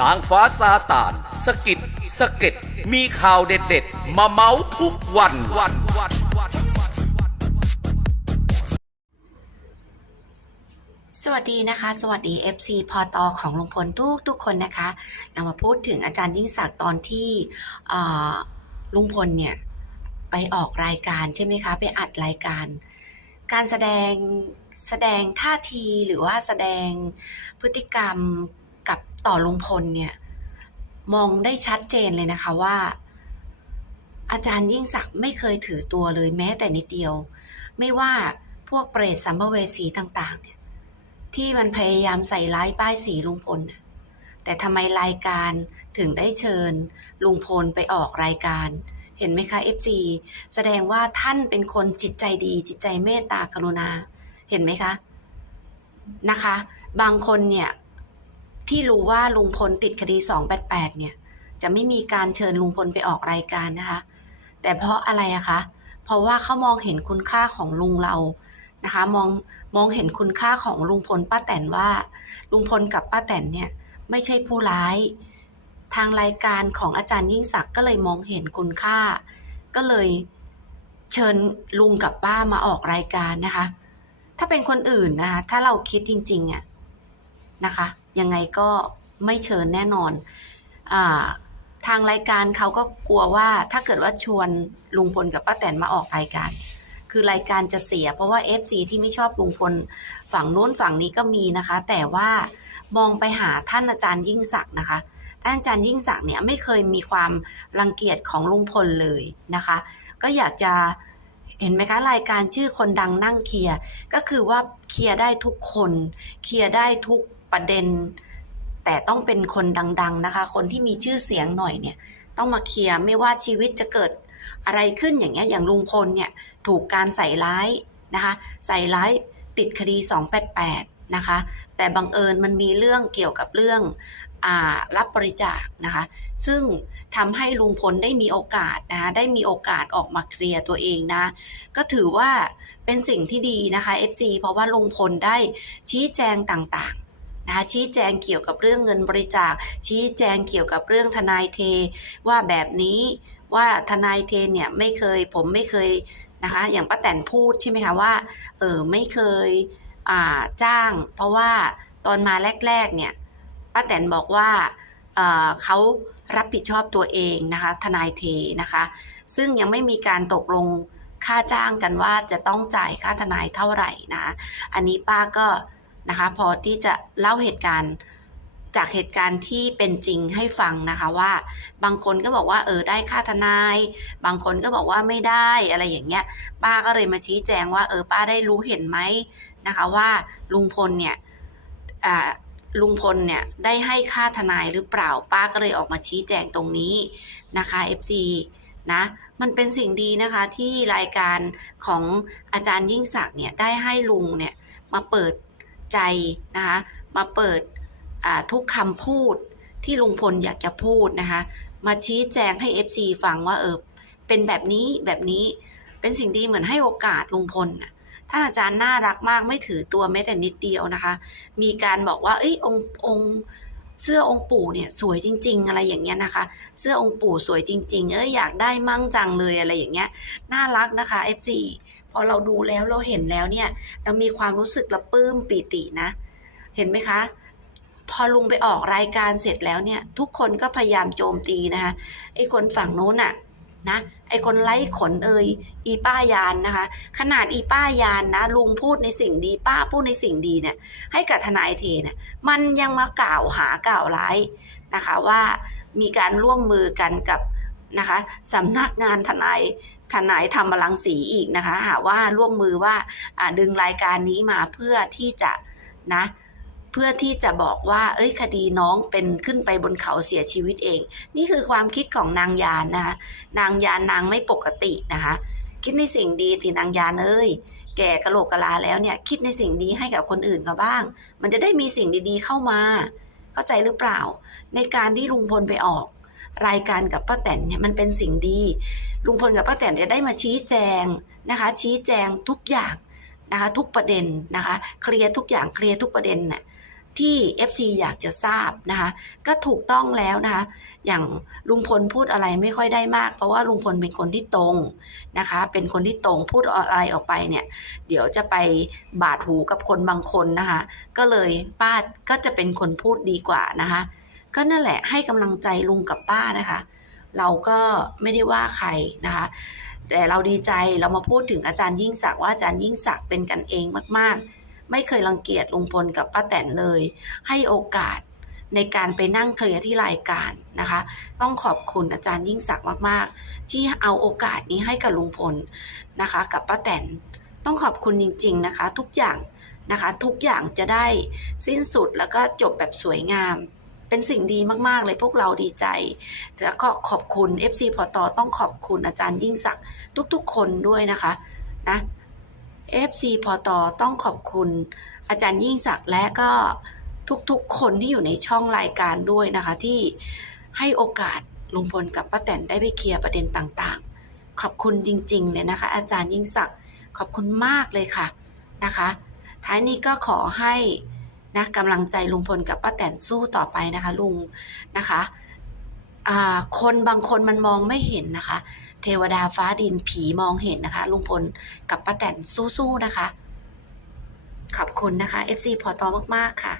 นางฟ้าซาตาน สกิดสเก็ดมีข่าวเด็ดๆ มาเมาทุกวันวันวันวันสวัสดีนะคะ สวัสดี FC พอตอของลุงพลทุกทุกคนนะคะเรามาพูดถึงอาจารย์ยิ่งศักดิ์ตอนที่ลุงพลเนี่ย ไปออกรายการใช่ไหมคะ ไปอัดรายการ การแสดงแสดงท่าทีหรือว่าแสดงพฤติกรรม ต่อลุงพลเนี่ย มองได้ชัดเจนเลยนะคะว่า อาจารย์ยิ่งศักดิ์ไม่เคยถือตัวเลยแม้แต่นิดเดียว ไม่ว่าพวกเปรตสัมภเวสีต่าง ๆ เนี่ย ที่มันพยายามใส่ร้ายป้ายสีลุงพลแต่ทำไมรายการถึงได้เชิญ ลุงพลไปออกรายการ เห็นไหมคะ FC แสดงว่าท่านเป็นคนจิตใจดี จิตใจเมตตากรุณา เห็นไหมคะนะคะ บางคนเนี่ย ที่รู้ว่าลุงพลติดคดี 288 เนี่ย จะไม่มีการเชิญลุงพลไปออกรายการนะคะ แต่เพราะอะไรอะคะ เพราะว่าเขามองเห็นคุณค่าของลุงเรานะคะ มองมองเห็นคุณค่าของลุงพลป้าแตนว่า ลุงพลกับป้าแตนเนี่ยไม่ใช่ผู้ร้าย ทางรายการของอาจารย์ยิ่งศักดิ์ก็เลยมองเห็นคุณค่า ก็เลยเชิญลุงกับป้ามาออกรายการนะคะ ถ้าเป็นคนอื่นนะคะ ถ้าเราคิดจริงๆอะนะคะ ยังไงก็ไม่เชิญแน่นอนอทางรายการเขาก็กลัวว่าถ้าเกิดว่าชวนลุงพลกับป้าแตนมาออกรายการ คือรายการจะเสีย เพราะว่า FC ที่ไม่ชอบลุงพลฝั่งนู้นฝั่งนี้ก็มีนะคะ แต่ว่ามองไปหาท่านอาจารย์ยิ่งศักดิ์นะคะท่านอาจารย์ยิ่งศักดิ์เนี่ยไม่เคยมีความรังเกียจของลุงพลเลยนะคะ ก็อยากจะเห็นไหมคะรายการชื่อคนดังนั่งเคลียร์ก็คือว่าเคลียร์ได้ทุกคน เคลียร์ได้ทุก ประเด็น แต่ต้องเป็นคนดัง ๆนะคะ คนที่มีชื่อเสียงหน่อยเนี่ย ต้องมาเคลียร์ไม่ว่าชีวิตจะเกิดอะไรขึ้นอย่างเงี้ยอย่างลุงพลเนี่ยถูกการใส่ร้ายนะคะใส่ร้ายติดคดี 288 นะคะ แต่บังเอิญมันมีเรื่องเกี่ยวกับเรื่องรับบริจาคนะคะ ซึ่งทำให้ลุงพลได้มีโอกาสนะคะได้มีโอกาสออกมาเคลียร์ตัวเองนะ ก็ถือว่าเป็นสิ่งที่ดีนะคะ FC เพราะว่าลุงพลได้ชี้แจงต่างๆ นะคะชี้แจงเกี่ยวกับเรื่องเงินบริจาค ชี้แจงเกี่ยวกับเรื่องทนายเท ว่าแบบนี้ว่าทนายเทเนี่ยไม่เคยผมไม่เคยนะคะอย่างป้าแตนพูดใช่ไหมคะว่าเออไม่เคยจ้าง เพราะว่าตอนมาแรกๆเนี่ยป้าแตนบอกว่าเเขารับผิดชอบตัวเองนะคะทนายเทนะคะ ซึ่งยังไม่มีการตกลงค่าจ้างกันว่าจะต้องจ่ายค่าทนายเท่าไหร่นะ อันนี้ป้าก็ นะคะ พอที่จะเล่าเหตุการณ์จากเหตุการณ์ที่เป็นจริงให้ฟังนะคะว่า บางคนก็บอกว่าเออได้ค่าทนาย บางคนก็บอกว่าไม่ได้อะไรอย่างเงี้ย ป้าก็เลยมาชี้แจงว่าเออป้าได้รู้เห็นไหมนะคะว่าลุงพลเนี่ยอ่าลุงพลเนี่ยได้ให้ค่าทนายหรือเปล่าป้าก็เลยออกมาชี้แจงตรงนี้นะคะ FC นะมันเป็นสิ่งดีนะคะที่รายการของอาจารย์ยิ่งศักดิ์เนี่ยได้ให้ลุงเนี่ยมาเปิด ใจนะคะมาเปิดทุกคำพูดที่ลุงพลอยากจะพูดนะคะมาชี้แจงให้ FC ฟังว่าเออเป็นแบบนี้แบบนี้เป็นสิ่งดีเหมือนให้โอกาสลุงพลนะท่านอาจารย์น่ารักมากไม่ถือตัวแม้แต่นิดเดียวนะคะ มีการบอกว่าเอ้ยองค์องค์เสื้อองค์ปู่เนี่ยสวยจริง ๆ อะไรอย่างเงี้ยนะคะ เสื้อองค์ปู่สวยจริง ๆ เอ้ยอยากได้มั่งจังเลยอะไรอย่างเงี้ยน่ารักนะคะ FC อเราดูแล้วเราเห็นแล้วเนี่ย เรามีความรู้สึกระปลื้มปีตินะ เห็นไหมคะ พอลุงไปออกรายการเสร็จแล้วเนี่ย ทุกคนก็พยายามโจมตีนะคะไอ้คนฝั่งโน้นอะนะไอ้คนไล่ขนเอ่ยอีป้ายานนะคะ ขนาดอีป้ายานนะ ลุงพูดในสิ่งดีป้าพูดในสิ่งดีเนี่ย ให้กับทนายเทเนี่ย มันยังมากล่าวหากล่าวร้ายนะคะ ว่ามีการร่วมมือกันกับ นะคะสำนักงานทนายทนายธรรมรังสีอีกนะคะ หาว่าร่วมมือว่าดึงรายการนี้มาเพื่อที่จะนะเพื่อที่จะบอกว่า เอ้ย คดีน้องเป็นขึ้นไปบนเขาเสียชีวิตเอง นี่คือความคิดของนางยานนะคะ นางยานนางไม่ปกตินะคะ คิดในสิ่งดีสินางยานเอ้ย แก่กะโหลกกะลาแล้วเนี่ย คิดในสิ่งดีให้กับคนอื่นเขาบ้าง มันจะได้มีสิ่งดีๆเข้ามา เข้าใจหรือเปล่า ในการที่ลุงพลไปออก รายการกับป้าแตนเนี่ยมันเป็นสิ่งดี ลุงพลกับป้าแตนจะได้มาชี้แจงนะคะ ชี้แจงทุกอย่างนะคะทุกประเด็นนะคะ เคลียร์ทุกอย่างเคลียร์ทุกประเด็นน่ะที่ FC อยากจะทราบนะคะ ก็ถูกต้องแล้วนะคะอย่างลุงพลพูดอะไรไม่ค่อยได้มาก เพราะว่าลุงพลเป็นคนที่ตรงนะคะ เป็นคนที่ตรงพูดอะไรออกไปเนี่ย เดี๋ยวจะไปบาดหูกับคนบางคนนะคะ ก็เลยป้าก็จะเป็นคนพูดดีกว่านะคะ ก็นั่นแหละให้กำลังใจลุงกับป้านะคะ เราก็ไม่ได้ว่าใครนะคะ แต่เราดีใจเรามาพูดถึงอาจารย์ยิ่งศักดิ์ว่าอาจารย์ยิ่งศักดิ์เป็นกันเองมาก ๆ ไม่เคยรังเกียจลุงพลกับป้าแตนเลย ให้โอกาสในการไปนั่งเคลียร์ที่รายการนะคะ ต้องขอบคุณอาจารย์ยิ่งศักดิ์มาก ๆ ที่เอาโอกาสนี้ให้กับลุงพลนะคะ กับป้าแตนต้องขอบคุณจริง ๆ นะคะ ทุกอย่างนะคะ ทุกอย่างจะได้สิ้นสุดแล้วก็จบแบบสวยงาม เป็นสิ่งดีมากๆเลยพวกเราดีใจ แล้วก็ขอบคุณ FC พอตอต้องขอบคุณอาจารย์ยิ่งศักดิ์ทุกๆ คนด้วยนะคะนะ FC พอตอต้องขอบคุณอาจารย์ยิ่งศักดิ์และก็ทุกๆ คนที่อยู่ในช่องรายการด้วยนะคะ ที่ให้โอกาสลุงพลกับป้าแตนได้ไปเคลียร์ประเด็นต่างๆ ขอบคุณจริง ๆ เลยนะคะ อาจารย์ยิ่งศักดิ์ขอบคุณมากเลยค่ะนะคะ ท้ายนี้ก็ขอให้ นะกำลังใจลุงพลกับป้าแตนสู้ต่อไปนะคะ ลุงนะคะคนบางคนมันมองไม่เห็นนะคะ เทวดาฟ้าดินผีมองเห็นนะคะ ลุงพลกับป้าแตนสู้ๆนะคะ ขอบคุณนะคะ FC พอตอมากๆค่ะ